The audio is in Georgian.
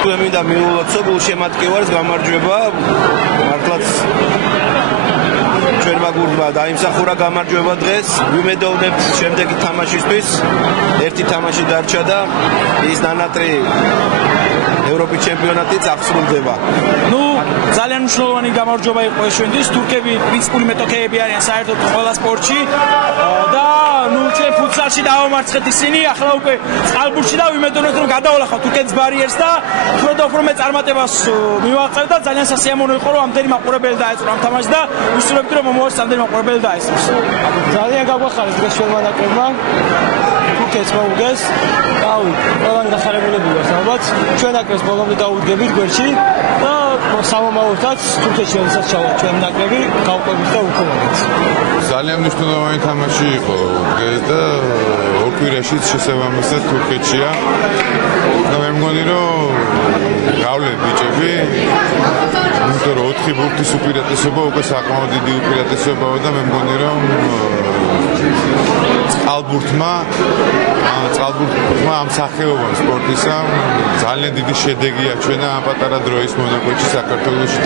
თუ მინდა მიულოცო გულ შემატკივარს გამარჯვება მართლაც ჩვენმა გუნდმა დაიმსახურა გამარჯვება დღეს. ვიმედოვნებთ შემდეგი თამაშისთვის. ერთი თამაში დარჩა და ის ნანატრი ევროპის ჩემპიონატიც აღსრულდება. ძალიან მნიშვნელოვანი გამარჯვება იყო ეს ჩვენთვის. თურქები პრინციპული მეტოქეები არიან საერთოდ ყველა სპორტში და ჩვენ ფუტსალში დავამარცხეთ ისინი. ახლა უკვე წყალბურთში და ვიმედოვნებთ რომ გადავალახავთ თურქეთის ბარიერს და თურქეთს წარმატებას მივაღწევთ და ძალიან სასიამოვნო იყო რომ ამდენი მაყურებელი დაეწურა ამ თამაშს და ვისურვებთ რომ მომავალში ამდენი მაყურებელი დაესწროს. ძალიან გაგვახარეს დღეს ჩვენმა ნაკრებმა. თურქეთს მოუგეს. ყველანი გახარებულები ვართ ალბათ. ჩვენ ნაკრებს ბოლომდე დაუდგებით გვერდში და სამომავლოდაც თურქეთში როდესაც ჩავა ჩვენ ნაკრები გავყვებით და უქონოდეთ. ძალიან მნიშვნელოვანი თამაში იყო დღეს და ორ კვირაშიც შესაბამისად თურქეთშია. და მე მგონი რომ გავლენ ბიჭები იმიტომ რომ 4 ბურთის უპირატესობა უკვე საკმაოდ დიდი უპირატესობაა და მე მგონი რომ წყალბურთმა ამ სახეობამ სპორტისა ძალიან დიდი შედეგი აჩვენა ამ პატარა დროის მონაკვეთში საქართველოში.